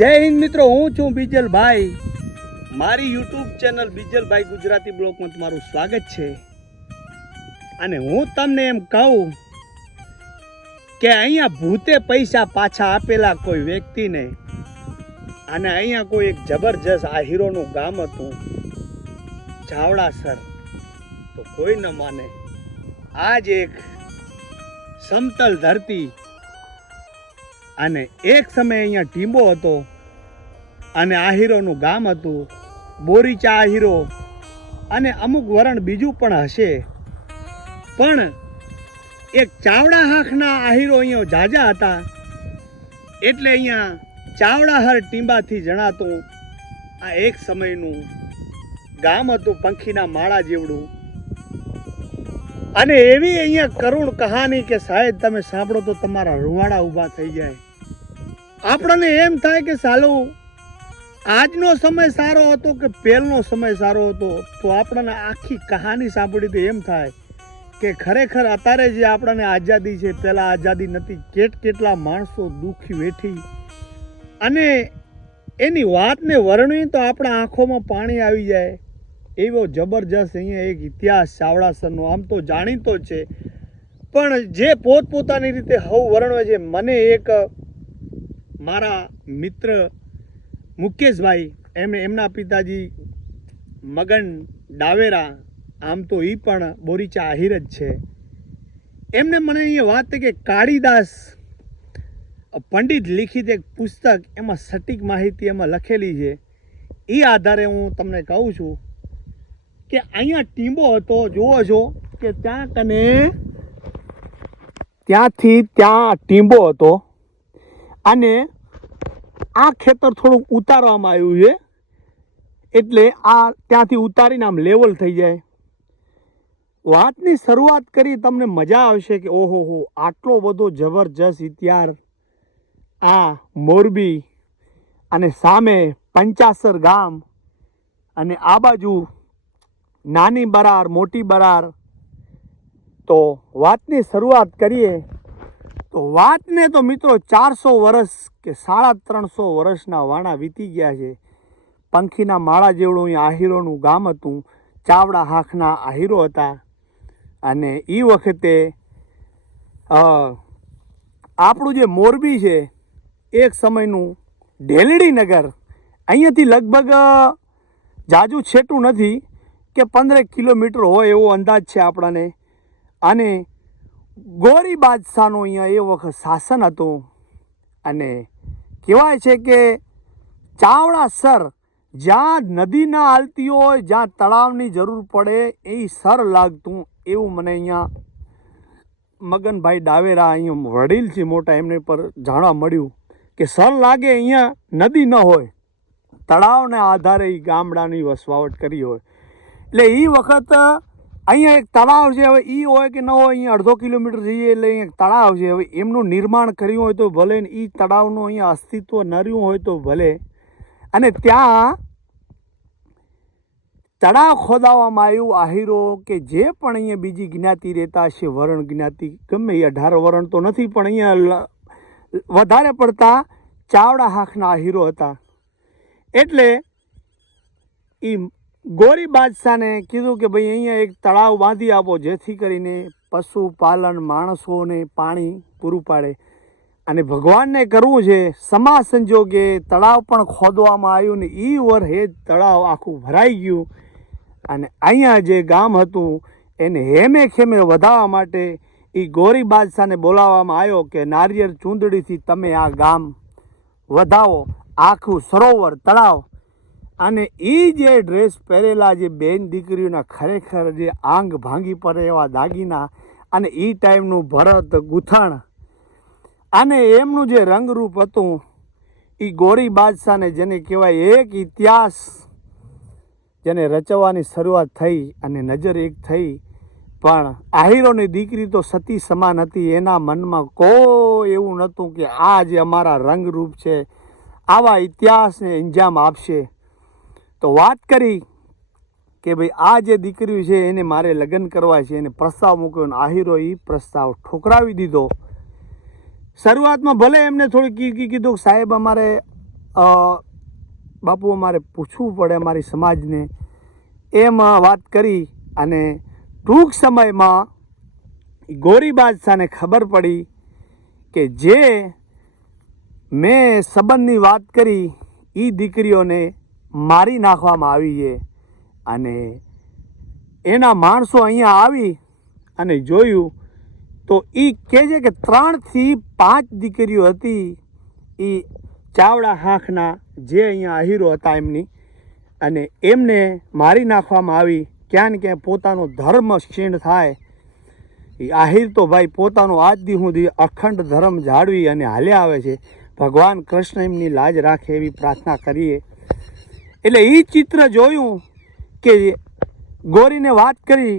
જય હિન્દ મિત્રો, હું છું બીજલભાઈ. મારી યુટ્યુબ ચેનલ બીજલભાઈ ગુજરાતી બ્લોગમાં તમારું સ્વાગત છે. અને હું તમને એમ કહું કે અહીંયા ભૂતે પૈસા પાછા આપેલા કોઈ વ્યક્તિને અને અહીંયા કોઈ એક જબરજસ્ત આ હીરોનું ગામ હતું જાવડાસર તો કોઈ ન માને. આજ એક સમતલ ધરતી અને એક સમયે અહીંયા ટીંબો હતો. અને આહીરોનું ગામ હતું બોરીચા આહીરો અને અમુક વરણ બીજું પણ હશે. પણ એક ચાવડા હાંખના આહીરો અહીંયા જાજા હતા. એટલે અહીંયા ચાવડાહર ટીંબાથી જણાતું આ એક સમયનું ગામ હતું પંખીના માળા જેવડું. અને એવી અહીંયા કરુણ કહાની કે સાહેબ તમે સાંભળો તો તમારા રૂવાડા ઊભા થઈ જાય. આપણને એમ થાય કે સાલું આજનો સમય સારો હતો કે પહેલનો સમય સારો હતો? તો આપણને આખી કહાની સાંભળી તો એમ થાય કે ખરેખર અત્યારે જે આપણને આઝાદી છે, પહેલાં આઝાદી નથી, કેટ કેટલા માણસો દુઃખી વેઠી. અને એની વાતને વર્ણવી તો આપણા આંખોમાં પાણી આવી જાય. એવો જબરજસ્ત અહીંયા એક ઇતિહાસ ચાવડાસરનો આમ તો જાણીતો છે. પણ જે પોતપોતાની રીતે હવ વર્ણવે છે, મને એક મારા મિત્ર મુકેશભાઈ એમણે એમના પિતાજી મગન ડાવેરા, આમ તો એ પણ બોરીચા આહિર જ છે. એમને મને અહીંયા વાત કે કાળીદાસ પંડિત લિખિત એક પુસ્તક એમાં સટીક માહિતી એમાં લખેલી છે. એ આધારે હું તમને કહું છું કે અહીંયા ટીંબો હતો, જુઓ છો, કે ત્યાં કને ત્યાંથી ત્યાં ટીંબો હતો. અને આ ખેતર થોડુંક ઉતારવામાં આવ્યું છે. એટલે આ ત્યાંથી ઉતારીને આમ લેવલ થઈ જાય. વાતની શરૂઆત કરી તમને મજા આવશે કે ઓહો હો, આટલો બધો જબરજસ્ત ઇતિહાર આ મોરબી અને સામે પંચાસર ગામ અને આ બાજુ નાની બરાર, મોટી બરાર. તો વાતની શરૂઆત કરીએ. તો વાતને તો મિત્રો ચારસો વર્ષ કે સાડા ત્રણસો વર્ષના વાણા વીતી ગયા છે. પંખીના માળા જેવડું અહીં આહીરોનું ગામ હતું. ચાવડા હાંખના આહીરો હતા. અને એ વખતે આપણું જે મોરબી છે, એક સમયનું ઢેલડી નગર. અહીંયાથી લગભગ જાજુ છેટું નથી કે પંદરેક કિલોમીટર હોય એવો અંદાજ છે આપણને. અને ગોરી બાદશાહનું અહીંયા એ વખત શાસન હતું અને કહેવાય છે કે ચાવડાસર જ્યાં નદી ના હાલતી હોય, જ્યાં તળાવની જરૂર પડે, એ સર લાગતું એવું મને અહીંયા મગનભાઈ ડાવેરા અહીંયા વડીલ છે મોટા એમને પર જાણવા મળ્યું કે સર લાગે અહીંયા નદી ન હોય, તળાવને આધારે એ ગામડાની વસવાવટ કરી હોય. એટલે એ વખત અહીંયા એક તળાવ છે, હવે એ હોય કે ન હોય, અહીંયા અડધો કિલોમીટર જઈએ એટલે અહીંયા તળાવ છે. હવે એમનું નિર્માણ કર્યું હોય તો ભલે ને એ તળાવનું અહીંયા અસ્તિત્વ નર્યું હોય તો ભલે. અને ત્યાં તળાવ ખોદાવવામાં આવ્યું આહીરો કે જે પણ અહીંયા બીજી જ્ઞાતિ રહેતા હશે, વરણ જ્ઞાતિ, ગમે એ અઢાર વરણ તો નથી, પણ અહીંયા વધારે પડતા ચાવડા હાંખના આહીરો હતા. એટલે એ ગોરી બાદશાહને કીધું કે ભાઈ અહીંયા એક તળાવ બાંધી આપો, જેથી કરીને પશુપાલન માણસોને પાણી પૂરું પાડે. અને ભગવાનને કરવું છે સમા સંજોગે તળાવ પણ ખોદવામાં આવ્યું ને એ વરહેજ તળાવ આખું ભરાઈ ગયું. અને અહીંયા જે ગામ હતું, એને હેમે ખેમે વધારવા માટે એ ગોરી બાદશાહને બોલાવવામાં આવ્યો કે, નારિયેળ ચૂંદડીથી તમે આ ગામ વધાવો. આખું સરોવર તળાવ અને એ જે ડ્રેસ પહેરેલા જે બેન દીકરીઓના ખરેખર જે આંગ ભાંગી પડે એવા દાગીના અને એ ટાઈમનું ભરત ગૂંથણ. અને એમનું જે રંગરૂપ હતું એ ગોરી બાદશાહને જેને કહેવાય એક ઇતિહાસ, જેને રચવાની શરૂઆત થઈ અને નજર એક થઈ. પણ આહીરોની દીકરી તો સતી સમાન હતી, એના મનમાં કોઈ એવું નહોતું કે આ જે અમારા રંગરૂપ છે, આવા ઇતિહાસને અંજામ આપશે. તો વાત કરી કે ભાઈ, આ જે દીકરી છે, એને મારે લગ્ન કરવા છે, એને પ્રસ્તાવ મૂક્યો અને આહીરો એ પ્રસ્તાવ ઠોકરાવી દીધો. શરૂઆતમાં ભલે એમને થોડી કીધું સાહેબ, અમારે બાપુ, અમારે પૂછવું પડે અમારી સમાજને. એમાં વાત કરી અને ટૂંક સમયમાં ગોરી બાદશાહને ખબર પડી કે જે મેં સંબંધની વાત કરી એ દીકરીઓને મારી નાખવામાં આવી છે. અને એના માણસો અહીંયા આવી અને જોયું તો એ કહે છે કે ત્રણથી પાંચ દીકરીઓ હતી. એ ચાવડા હાંખના જે અહીંયા આહીરો હતા એમની. અને એમને મારી નાખવામાં આવી. ક્યાં ને ક્યાં પોતાનો ધર્મ ક્ષીણ થાય. એ આહિર તો ભાઈ પોતાનો આજ દી સુધી અખંડ ધર્મ જાળવી અને હાલ્યા આવે છે. ભગવાન કૃષ્ણ એમની લાજ રાખે એવી પ્રાર્થના કરીએ. એટલે એ ચિત્ર જોયું કે ગોરીને વાત કરી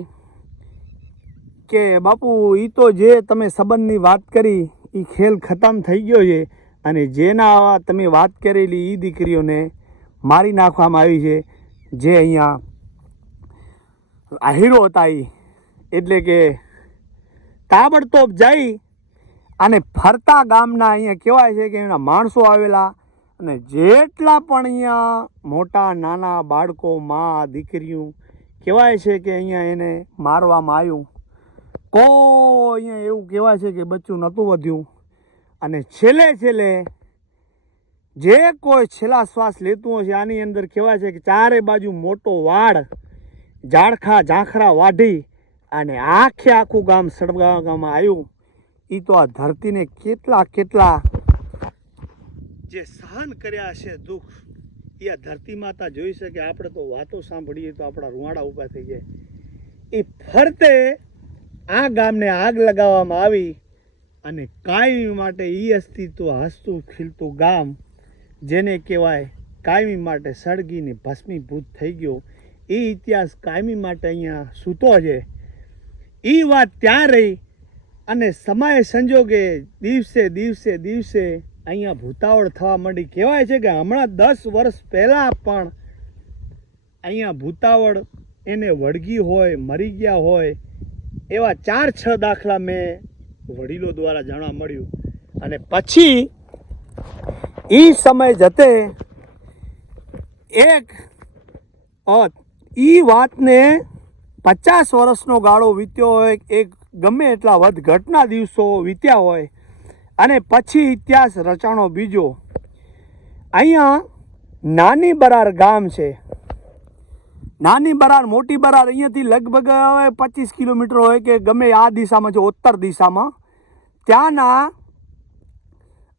કે, બાપુ એ તો જે તમે સંબંધની વાત કરી એ ખેલ ખતમ થઈ ગયો છે અને જેના તમે વાત કરેલી એ દીકરીઓને મારી નાખવામાં આવી છે. જે અહીંયા હીરો હતા એ એટલે કે તાબડતોબ જઈ અને ફરતા ગામના અહીંયા કહેવાય છે કે એના માણસો આવેલા અને જેટલા પણ અહીંયા મોટા નાના બાળકો મા દીકરીઓ, કહેવાય છે કે અહીંયા એને મારવામાં આવ્યું. કો અહીંયા એવું કહેવાય છે કે બચ્ચું નહોતું વધ્યું. અને છેલ્લે છેલ્લે જે કોઈ છેલ્લા શ્વાસ લેતું હશે આની અંદર કહેવાય છે કે ચારે બાજુ મોટો વાડ, ઝાડખા ઝાંખરા વાઢી અને આખે આખું ગામ સળગાવવામાં આવ્યું. એ તો આ ધરતીને કેટલા કેટલા જે સહન કર્યા છે દુઃખ, એ આ ધરતી માતા જોઈ શકે, આપણે તો વાતો સાંભળીએ તો આપણા રૂવાડા ઊભા થઈ જાય. એ ફરતે આ ગામને આગ લગાવવામાં આવી અને કાયમી માટે એ અસ્તિત્વ હસતું ખીલતું ગામ, જેને કહેવાય કાયમી માટે સળગીને ભસ્મીભૂત થઈ ગયો. એ ઇતિહાસ કાયમી માટે અહીંયા સૂતો છે. એ વાત ત્યાં રહી અને સમય સંજોગે, દિવસે દિવસે દિવસે અહીંયા ભૂતાવળ થવા માંડી. કહેવાય છે કે હમણાં દસ વર્ષ પહેલાં પણ અહીંયા ભૂતાવળ એને વળગી હોય, મરી ગયા હોય, એવા ચાર છ દાખલા મેં વડીલો દ્વારા જાણવા મળ્યું. અને પછી એ સમય જતે એક એ વાતને પચાસ વર્ષનો ગાળો વીત્યો હોય, એક ગમે એટલા વધ ઘટના દિવસો વીત્યા હોય અને પછી ઇતિહાસ રચાણો બીજો. અહીંયા નાની બરાર ગામ છે. નાની બરાર, મોટી બરાર અહીંયાથી લગભગ હવે પચીસ કિલોમીટર હોય કે ગમે આ દિશામાં છે, ઉત્તર દિશામાં. ત્યાંના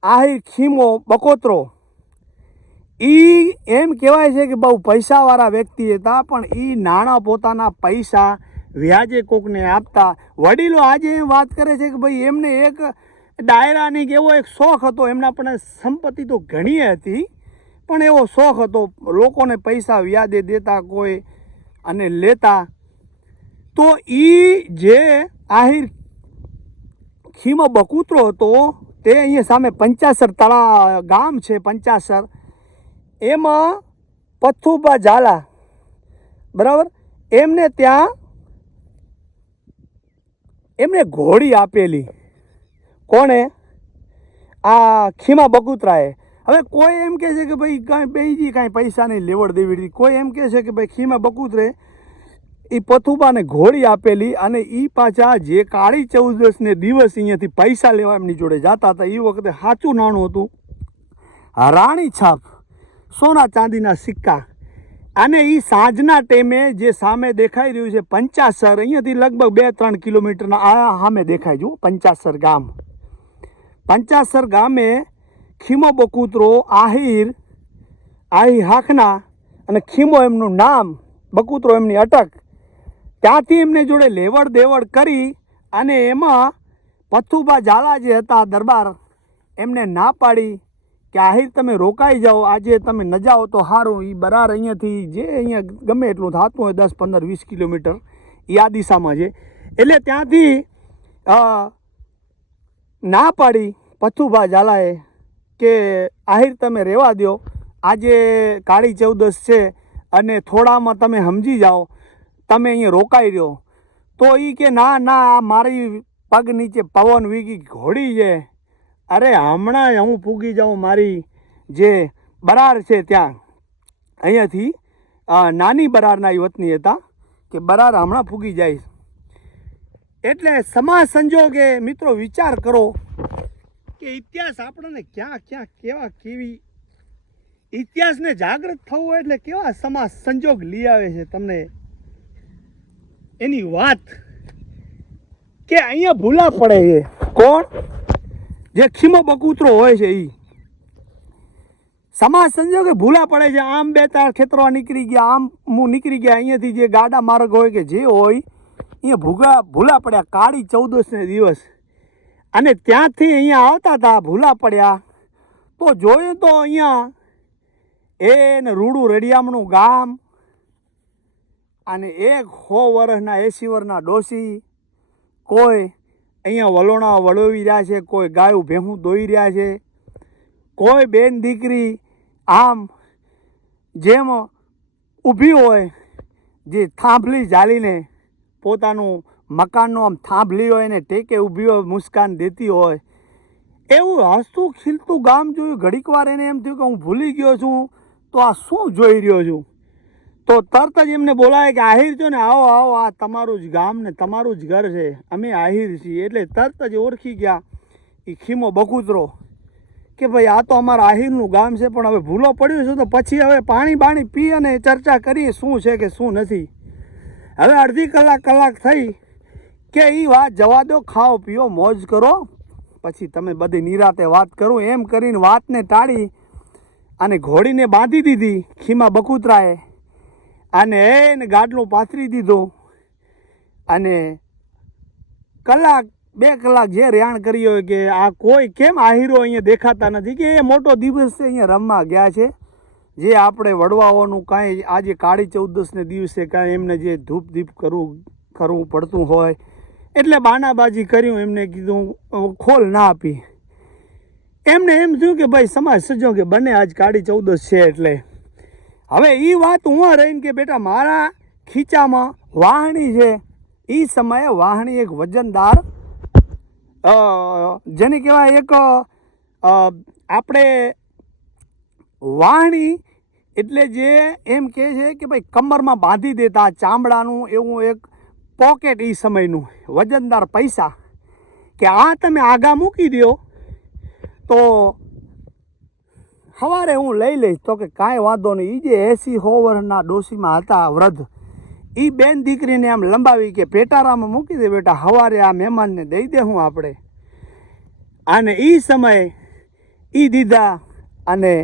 આહિર, ખીમો, બકોતરો, ઈ એમ કહેવાય છે કે બહુ પૈસાવાળા વ્યક્તિ હતા, પણ ઈ નાણાં પોતાના પૈસા વ્યાજે કોકને આપતા. વડીલો આજે એમ વાત કરે છે કે ભાઈ, એમને એક ડાયરાની કે એવો એક શોખ હતો, એમના પણ સંપત્તિ તો ઘણી હતી, પણ એવો શોખ હતો, લોકોને પૈસા વ્યાજે દેતા કોઈ અને લેતા. તો એ જે આહિર ખીમો બકૂતરો હતો, તે અહીંયા સામે પંચાસર તળા ગામ છે, પંચાસર. એમાં પથ્થુબા ઝાલા, બરાબર? એમને ત્યાં એમને ઘોડી આપેલી. કોણે? આ ખીમા બગુતરાએ. હવે કોઈ એમ કહે છે કે ભાઈ કાંઈ બેજી કાંઈ પૈસા નહીં, લેવડ દેવી હતી કોઈ એમ કહે છે કે ભાઈ ખીમા બકુતરે એ પથુબાને ઘોડી આપેલી અને એ પાછા જે કાળી ચૌદસને દિવસ અહીંયાથી પૈસા લેવા એમની જોડે જતા હતા એ વખતે સાચું નાણું હતું. રાણી છાપ, સોના ચાંદીના સિક્કા અને એ સાંજના ટાઈમે જે સામે દેખાઈ રહ્યું છે પંચાસર, અહીંયાથી લગભગ બે ત્રણ કિલોમીટરના આ સામે દેખાય જુઓ પંચાસર ગામ. પંચાસર ગામે ખીમો બકુતરો, આહિર આહિર હાખના અને ખીમો એમનું નામ, બકુતરો એમની અટક, ત્યાંથી એમને જોડે લેવડ દેવડ કરી અને એમાં પથ્થુભા ઝાલા જે હતા દરબાર, એમને ના પાડી કે આહિર તમે રોકાઈ જાઓ, આજે તમે ન જાઓ તો સારું એ બરાર અહીંયાથી જે અહીંયા ગમે એટલું થતું હોય દસ, પંદર, વીસ કિલોમીટર એ આ દિશામાં છે એટલે ત્યાંથી ના પાડી પથુભા ઝાલાએ કે, આહિર, તમે રહેવા દો આજે કાળી ચૌદસ છે અને થોડામાં તમે સમજી જાઓ. તમે અહીંયા રોકાઈ રહ્યો. તો એ કે, ના ના, આ મારી પગ નીચે પવન વીગી ઘોડી છે. અરે હમણાં હું પૂગી જાઉં મારી જે બરાર છે ત્યાં. અહીંયાથી નાની બરારના યુવતની વતની હતા કે, બરાર હમણાં ફૂગી જાય એટલે સમાજ સંજોગે મિત્રો વિચાર કરો કે ઇતિહાસ આપણને ક્યાં ક્યાં, કેવા, કેવી ઇતિહાસને જાગૃત થવું હોય એટલે કેવા સમાજ સંજોગ લઈ આવે છે તમને? એની વાત કે અહીંયા ભૂલા પડે છે. કોણ? જે ખીમો બકૂતરો હોય છે એ સમાજ સંજોગે ભૂલા પડે છે. આમ બે ચાર ખેતરો નીકળી ગયા, આમ હું નીકળી ગયા. અહીંયાથી જે ગાડા માર્ગ હોય કે જે હોય અહીંયા ભૂગા ભૂલા પડ્યા, કાળી ચૌદસને દિવસ. અને ત્યાંથી અહીંયા આવતા હતા ભૂલા પડ્યા. તો જોયું તો અહીંયા એ ને રૂડું રડિયામણું ગામ અને એક સો વર્ષના એંસી વર્ષના ડોસી કોઈ અહીંયા વલોણા વળોવી રહ્યા છે, કોઈ ગાયું ભેહું દોઈ રહ્યા છે, કોઈ બેન દીકરી આમ જેમ ઊભી હોય, જે થાંભલી ઝાલીને પોતાનું મકાનનું આમ થાંભલી હોય ને ટેકે ઊભી હોય, મુસ્કાન દેતી હોય. એવું હસતું ખીલતું ગામ જોયું. ઘડીક વાર એને એમ થયું કે હું ભૂલી ગયો છું. તો આ શું જોઈ રહ્યો છું? તો તરત જ એમને બોલાય કે, આહિર છો ને, આવો આવો. આ તમારું જ ગામ ને તમારું જ ઘર છે. અમે આહિર છીએ. એટલે તરત જ ઓળખી ગયા એ ખીમો બકુતરો કે, ભાઈ, આ તો અમારા આહિરનું ગામ છે, પણ હવે ભૂલો પડ્યું છે તો પછી હવે પાણી બાણી પી અને ચર્ચા કરીએ શું છે કે શું નથી. હવે અડધી કલાક કલાક થઈ કે એ વાત જવા દો, ખાઓ, પીઓ, મોજ કરો. પછી તમે બધી નિરાતે વાત કરો. એમ કરીને વાતને ટાળી અને ઘોડીને બાંધી દીધી ખીમા બકુતરાએ અને એને ગાડલું પાથરી દીધું. અને કલાક, બે કલાક જે રેણ કરી હોય કે આ કોઈ કેમ આહીરો અહીંયા દેખાતા નથી કે એ મોટો દિવસ છે, અહીંયા રમવા ગયા છે. જે આપણે વડવાઓનું કાંઈ આજે કાળી ચૌદસને દિવસે કાંઈ એમને જે ધૂપ દીપ કરવું કરવું પડતું હોય, એટલે બાનાબાજી કર્યું, એમને કીધું ખોલ ના આપી. એમને એમ થયું કે ભાઈ, સમાજ સજો કે બંને આજ કાળી ચૌદસ છે એટલે. હવે એ વાત હું રહીને કે બેટા, મારા ખીચામાં વાહણી છે. એ સમયે વાહણી એક વજનદાર જેને કહેવાય એક આપણે વાહણી એટલે જે એમ કહે છે કે ભાઈ કમરમાં બાંધી દેતા ચામડાનું એવું એક પોકેટ એ સમયનું, વજનદાર પૈસા. કે આ તમે આગા મૂકી દો તો સવારે હું લઈ લઈશ. તો કે કાંઈ વાંધો નહીં. એ જે એસી હોવરના ડોસીમાં હતા વૃદ્ધ એ બેન દીકરીને આમ લંબાવી કે પેટારામાં મૂકી દે બેટા સવારે આ મહેમાનને દઈ દે હું આપણે. અને એ સમયે એ દીધા અને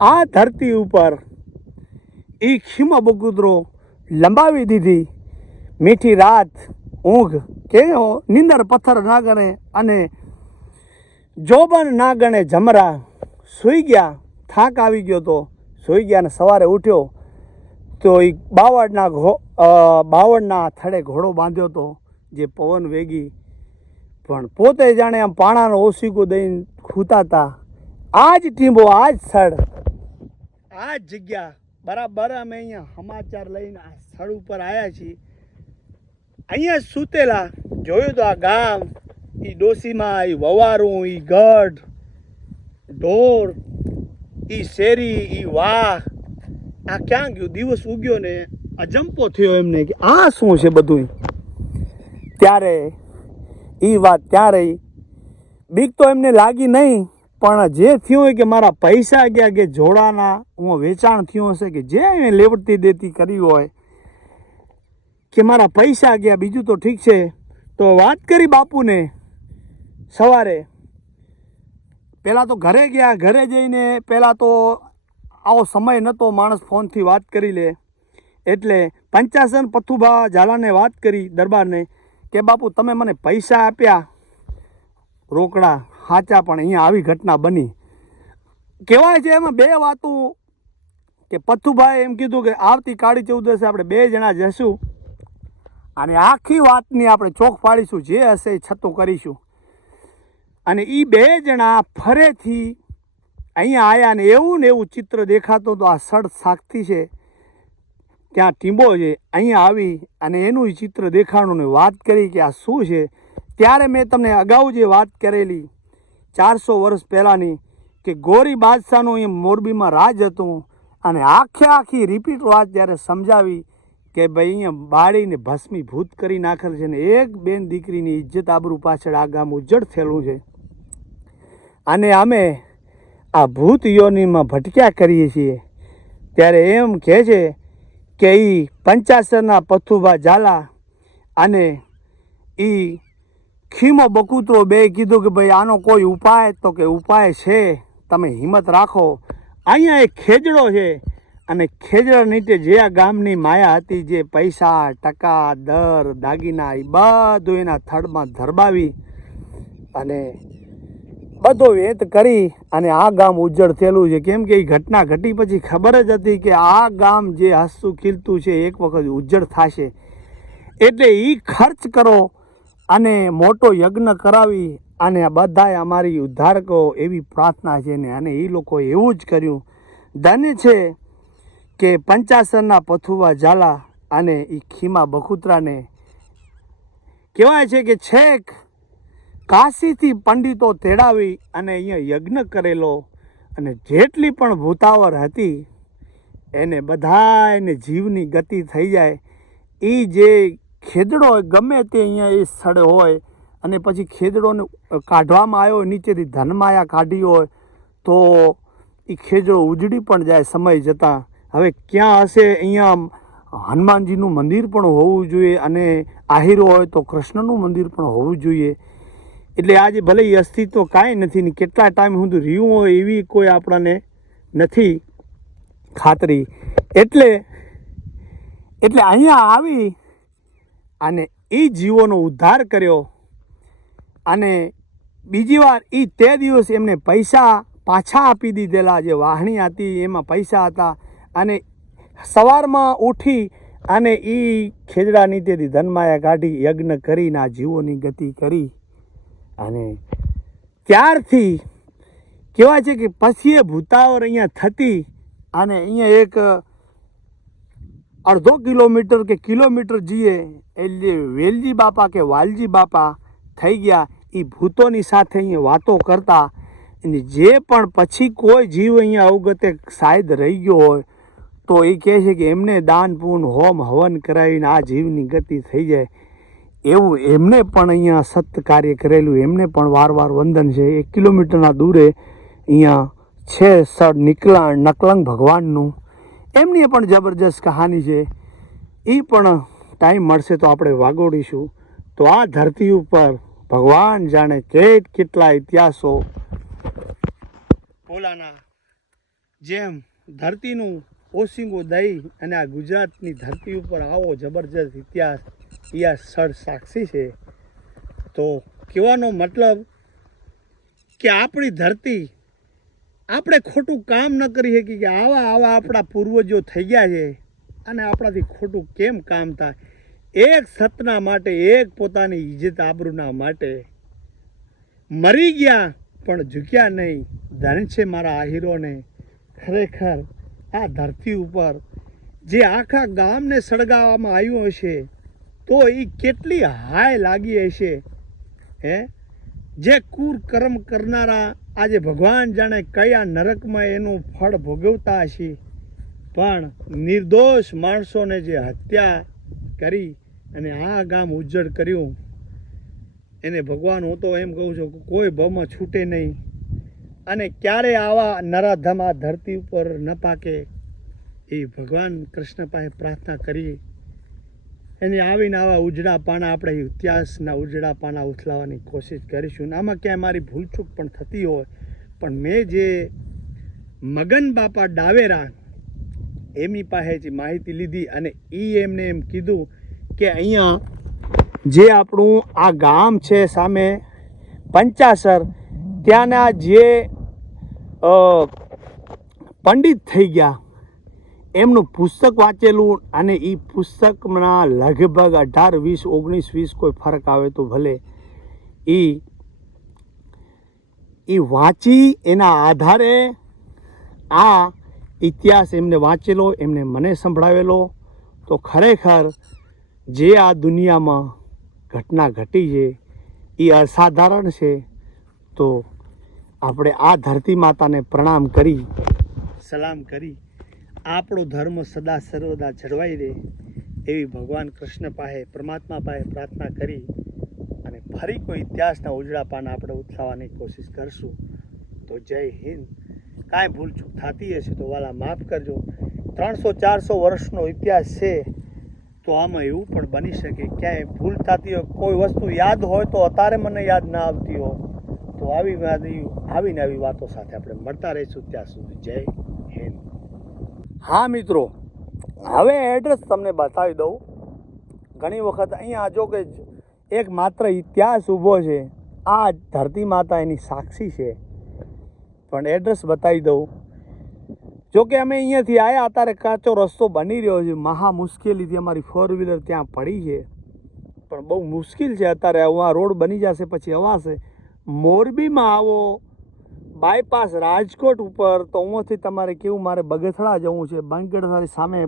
આ ધરતી ઉપર એ ખીમો બગુદરો લંબાવી દીધી. મીઠી રાત, ઊંઘ કે નિંદર, પથ્થર ના ગણે અને જોબન ના ગણે જમરા સૂઈ ગયા. થાક આવી ગયો તો સૂઈ ગયા ને સવારે ઉઠ્યો તો એ બાવળના ઘો બાવળના થડે ઘોડો બાંધ્યો તો જે પવન વેગી. પણ પોતે જાણે આમ પાણાનો ઓસીકું દઈને ખૂતાતા. આ જ ટીંબો આ જ સ્થળ આ જગ્યા બરાબર અમે અહીંયા સમાચાર લઈને આ સ્થળ ઉપર આવ્યા છીએ. અહીંયા સૂતેલા, જોયું તો આ ગામ એ ડોસીમાં એ વવારું એ ગઢ, ઢોર એ શેરી એ વાહ આ ક્યાં ગયું? દિવસ ઉગ્યો ને અજંપો થયો એમને કે આ શું છે બધું ત્યારે એ વાત ત્યારે બીક તો એમને લાગી નહીં. પણ જે થયું કે મારા પૈસા ગયા કે જોડાના, હું વેચાણ થયું હશે કે જે લેવડતી દેતી કરી હોય, કે મારા પૈસા ગયા, બીજું તો ઠીક છે. તો વાત કરી બાપુને સવારે. પહેલાં તો ઘરે ગયા, ઘરે જઈને પહેલાં તો આવો સમય નહોતો માણસ ફોનથી વાત કરી લે. એટલે પંચાસન પથુભા ઝાલાને વાત કરી દરબારને કે, બાપુ, તમે મને પૈસા આપ્યા રોકડા. સાચા પણ અહીંયા આવી ઘટના બની. કહેવાય છે એમાં બે વાતો કે પથુભાઈ એમ કીધું કે આવતી કાળી ચૌદસે આપણે બે જણા જશું અને આખી વાતની આપણે ચોખ પાડીશું, જે હશે એ છતું કરીશું. અને એ બે જણા ફરેથી અહીંયા આવ્યા ને એવું ને એવું ચિત્ર દેખાતું તો આ સડ સાક્ષી છે. ત્યાં ટીંબો છે, અહીંયા આવી અને એનું ચિત્ર દેખાણું વાત કરી કે આ શું છે? ત્યારે મેં તમને અગાઉ જે વાત કરેલી ચારસો વર્ષ પહેલાંની કે ગોરી બાદશાહનું એ મોરબીમાં રાજ હતું અને આખે આખી રિપીટ વાત જ્યારે સમજાવી કે ભાઈ અહીંયા બાળીને ભસ્મીભૂત કરી નાખેલ છે ને એક બેન દીકરીની ઇજ્જત આબરૂ પાછળ આ ગામ ઉજ્જડ થયેલું છે. અને અમે આ ભૂત યોનીમાં ભટક્યા કરીએ છીએ. ત્યારે એમ કહે છે કે એ પંચાસરના પથુભા ઝાલા અને એ ખીમો બકુતરો બે કીધું કે ભાઈ આનો કોઈ ઉપાય તો કે ઉપાય છે. તમે હિંમત રાખો. અહીંયા એક ખેજડો છે અને ખેજડા નીચે જે આ ગામની માયા હતી જે પૈસા, ટકા, દર, દાગીના એ બધું એના થડમાં ધરબાવી અને બધો વેત કરી અને આ ગામ ઉજ્જડ થયેલું છે. કેમ કે એ ઘટના ઘટી પછી ખબર જ હતી કે આ ગામ જે હસતું ખીલતું છે, એક વખત ઉજ્જડ થશે. એટલે એ ખર્ચ કરો અને મોટો યજ્ઞ કરાવી અને આ બધાય અમારી ઉદ્ધારકો એવી પ્રાર્થના છે ને, અને એ લોકો એવું જ કર્યું. ધન્ય છે કે પંચાસરના પથુવા ઝાલા અને એ ખીમા બખુતરાને કહેવાય છે કે છેક કાશીથી પંડિતો તેડાવી અને અહીંયા યજ્ઞ કરેલો અને જેટલી પણ ભૂતાવર હતી, એને બધાને જીવની ગતિ થઈ જાય. એ જે ખેદડો હોય, ગમે તે અહીંયા એ સ્થળે હોય અને પછી ખેદડોને કાઢવામાં આવ્યો, નીચેથી ધનમાયા કાઢી હોય, તો એ ખેજડો ઉજડી પણ જાય સમય જતાં. હવે ક્યાં હશે અહીંયા હનુમાનજીનું મંદિર પણ હોવું જોઈએ અને આહિરો હોય તો કૃષ્ણનું મંદિર પણ હોવું જોઈએ. એટલે આજે ભલે એ અસ્તિત્વ કાંઈ નથી, ને કેટલા ટાઈમ સુધી રહ્યું હોય એવી કોઈ આપણને નથી ખાતરી. એટલે એટલે અહીંયા આવી અને એ જીવોનો ઉદ્ધાર કર્યો. અને બીજી વાર એ તે દિવસ એમને પૈસા પાછા આપી દીધેલા જે વાહણી હતી, એમાં પૈસા હતા. અને સવારમાં ઉઠી અને એ ખેજડાની તેથી ધનમાયા કાઢી, યજ્ઞ કરીને આ જીવોની ગતિ કરી. અને ત્યારથી કહેવાય છે કે પછી એ ભૂતાવર અહીંયા થતી અને અહીંયા એક અડધો કિલોમીટર કે કિલોમીટર જઈએ એટલે વેલજી બાપા કે વાલજી બાપા થઈ ગયા એ ભૂતોની સાથે અહીંયા વાતો કરતા અને જે પણ પછી કોઈ જીવ અહીંયા અવગતે શાયદ રહી ગયો હોય તો એ કહે છે કે એમને દાન પૂન હોમ હવન કરાવીને આ જીવની ગતિ થઈ જાય એવું એમને પણ અહીંયા સત્ય કાર્ય કરેલું, એમને પણ વાર વાર વંદન છે। એક કિલોમીટરના દૂરે અહીંયા છે સ્થળ નિકલા નકલંગ ભગવાનનું એમની પણ જબરજસ્ત કહાની છે. એ પણ ટાઈમ મળશે તો આપણે વાગોડીશું. તો આ ધરતી ઉપર ભગવાન જાણે કેટ કેટલા ઇતિહાસો. પોલાના જેમ ધરતીનું ઓસિંગો દઈ અને આ ગુજરાતની ધરતી ઉપર આવો જબરજસ્ત ઇતિહાસ એ આ સ્થળ સાક્ષી છે. તો કહેવાનો મતલબ કે આપણી ધરતી આપણે ખોટું કામ ન કરી શકીએ કે આવા આવા આપણા પૂર્વજો થઈ ગયા છે અને આપણાથી ખોટું કેમ કામ થાય? એક સતના માટે, એક પોતાની ઇજ્જત આબરૂના માટે મરી ગયા પણ ઝૂક્યા નહીં. ધન છે મારા આહીરોને. ખરેખર આ ધરતી ઉપર જે આખા ગામને સળગાવવામાં આવ્યું હશે, તો એ કેટલી હાય લાગી હશે? હે? જે કુર કર્મ કરનારા આજે ભગવાન જાણે કયા નરકમાં એનું ફળ ભોગવતા હશે. પણ નિર્દોષ માણસોને જે હત્યા કરી અને આ ગામ ઉજ્જડ કર્યું, એને ભગવાન, હું તો એમ કહું છું કે કોઈ ભવમાં છૂટે નહીં. અને ક્યારે આવા નરાધમ આ ધરતી ઉપર ન પાકે, એ ભગવાન કૃષ્ણ પાસે પ્રાર્થના કરીએ. એને આવીને આવા ઉજળા પાના આપણે ઇતિહાસના ઉજળા પાના ઉથલાવાની કોશિશ કરીશું. આમાં ક્યાંય મારી ભૂલચૂક પણ થતી હોય, પણ મેં જે મગન બાપા ડાવેરા એમની પાસેથી માહિતી લીધી અને એ એમને એમ કીધું કે અહીંયા જે આપણું આ ગામ છે સામે પંચાસર, ત્યાંના જે પંડિત થઈ ગયા. એમનું પુસ્તક વાંચેલું અને એ પુસ્તકના લગભગ અઢાર, વીસ, ઓગણીસ, વીસ કોઈ ફરક આવે તો ભલે. એ એ વાંચી, એના આધારે આ ઇતિહાસ એમને વાંચેલો, એમને મને સંભળાવેલો. તો ખરેખર જે આ દુનિયામાં ઘટના ઘટી છે એ અસાધારણ છે. તો આપણે આ ધરતી માતાને પ્રણામ કરી. સલામ કરી. આપણો ધર્મ સદા સર્વદા જળવાઈ રહે એવી ભગવાન કૃષ્ણ પાસે, પરમાત્મા પાસે પ્રાર્થના કરી અને ફરી કોઈ ઇતિહાસના ઉજળા પાન આપણે ઉઠાવવાની કોશિશ કરશું. તો જય હિન્દ. કાંઈ ભૂલચૂક થતી હશે તો વાલા માફ કરજો. ત્રણસો, ચારસો વર્ષનો ઇતિહાસ છે તો આમાં એવું પણ બની શકે. ક્યાંય ભૂલ થતી હોય, કોઈ વસ્તુ યાદ હોય તો અત્યારે મને યાદ ના આવતી હોય. તો આવી આવી આવીને આવી વાતો સાથે આપણે મળતા રહીશું ત્યાં સુધી. જય હા, મિત્રો. હવે એડ્રેસ તમને બતાવી દઉં. ઘણી વખત અહીંયા જો કે એક માત્ર ઇતિહાસ ઊભો છે. આ ધરતી માતા એની સાક્ષી છે. પણ એડ્રેસ બતાવી દઉં. જો કે અમે અહીંયાથી આવ્યા અત્યારે કાચો રસ્તો બની રહ્યો છે. મહા મુશ્કેલીથી અમારી ફોર વ્હીલર ત્યાં પડી છે. પણ બહુ મુશ્કેલ છે. અત્યારે આ રોડ બની જશે, પછી અવાશે મોરબીમાં આવો. બાયપાસ રાજકોટ ઉપર, તો અહીંયાથી તમારે કેવું, મારે બગથડા જવું છે બગથડાની સામે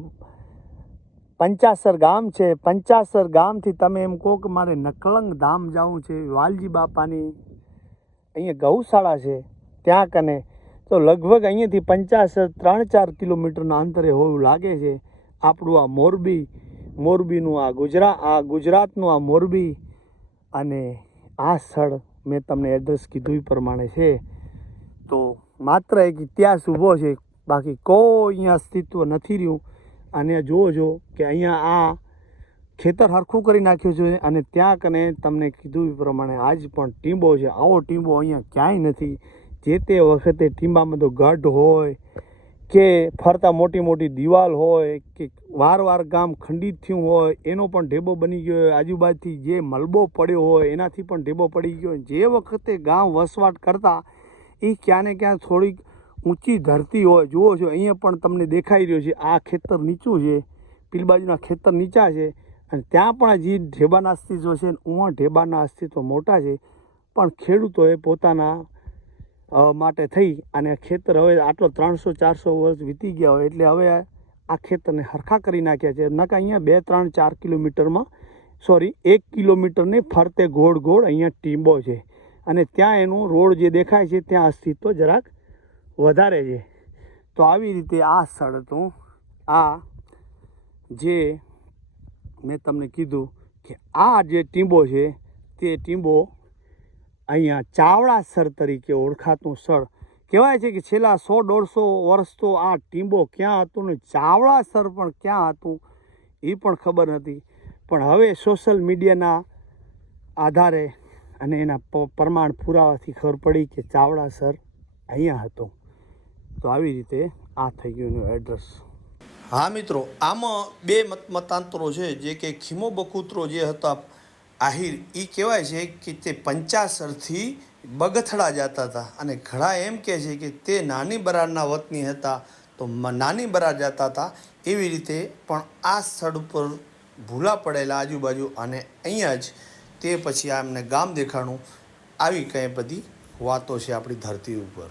પંચાસર ગામ છે. પંચાસર ગામથી તમે એમ કહો કે મારે નકલંગ ધામ જવું છે, વાલજી બાપાની અહીંયા ગૌશાળા છે, ત્યાં કને. તો લગભગ અહીંયાથી પંચાસર, ત્રણ ચાર કિલોમીટરના અંતરે હોવું લાગે છે. આપણું આ મોરબી, મોરબીનું આ ગુજરાત આ ગુજરાતનું આ મોરબી અને આ સ્થળ મેં તમને એડ્રેસ કીધું એ પ્રમાણે છે. તો માત્ર એક ઇતિહાસ ઊભો છે, બાકી કોઈ અહીંયા અસ્તિત્વ નથી રહ્યું. અને જોજો કે અહીંયા આ ખેતર હરખું કરી નાખ્યું છે અને ત્યાં કને તમને કીધું એ પ્રમાણે આજ પણ ટીંબો છે. આવો ટીંબો અહીંયા ક્યાંય નથી. જે તે વખતે ટીંબામાં તો ગઢ હોય કે ફરતા મોટી મોટી દિવાલ હોય કે વાર વાર ગામ ખંડિત થયું હોય, એનો પણ ઢેબો બની ગયો હોય. આજુબાજુથી જે મલબો પડ્યો હોય, એનાથી પણ ઢેબો પડી ગયો જે વખતે ગામ વસવાટ કરતા એ ક્યાં ને ક્યાં થોડીક ઊંચી ધરતી હોય, જુઓ છો, અહીંયા પણ તમને દેખાઈ રહ્યો છે, આ ખેતર નીચું છે પેલી બાજુના ખેતર નીચા છે, અને ત્યાં પણ જે ઢેબાના અસ્તિત્વ છે ઉવા ઢેબાના અસ્તિત્વ મોટા છે, પણ ખેડૂતોએ પોતાના માટે થઈ અને ખેતર હવે આટલો ત્રણસો, ચારસો વર્ષ વીતી ગયા હોય એટલે હવે આ ખેતરને હરખા કરી નાખ્યા છે. નકા અહીંયા બે, ત્રણ, ચાર કિલોમીટરમાં, સોરી, એક કિલોમીટરને ફરતે ગોળ ગોળ અહીંયા ટીંબો છે. અને ત્યાં એનું રોડ જે દેખાય છે, ત્યાં અસ્તિત્વ જરાક વધારે છે. તો આવી રીતે આ સ્થળ હતું. આ જે મેં તમને કીધું કે આ જે ટીંબો છે, તે ટીંબો અહીંયા ચાવડાસર તરીકે ઓળખાતું સ્થળ. કહેવાય છે કે છેલ્લા સો, દોઢસો વર્ષ તો આ ટીંબો ક્યાં હતું ને ચાવડાસર પણ ક્યાં હતું એ પણ ખબર નથી. પણ હવે સોશિયલ મીડિયાના આધારે અને એના પ્રમાણ પુરાવાથી ખબર પડી કે ચાવડાસર અહીંયા હતો. તો આવી રીતે આ થઈ ગયું એનું એડ્રેસ. હા મિત્રો, આમાં બે મત, મતાંતરો છે. જે કે ખીમો બકુતરો જે હતા, આહિર એ કહેવાય છે કે તે પંચાસરથી બગથડા જતા હતા. અને ઘણા એમ કહે છે કે તે નાની બરાડના વતની હતા, તો નાની બરાર જતા હતા. એવી રીતે પણ આ સ્થળ ઉપર ભૂલા પડેલા આજુબાજુ અને અહીંયા જ તે પછી આ એમને ગામ દેખાણું આવી કંઈ બધી વાતો છે આપણી ધરતી ઉપર.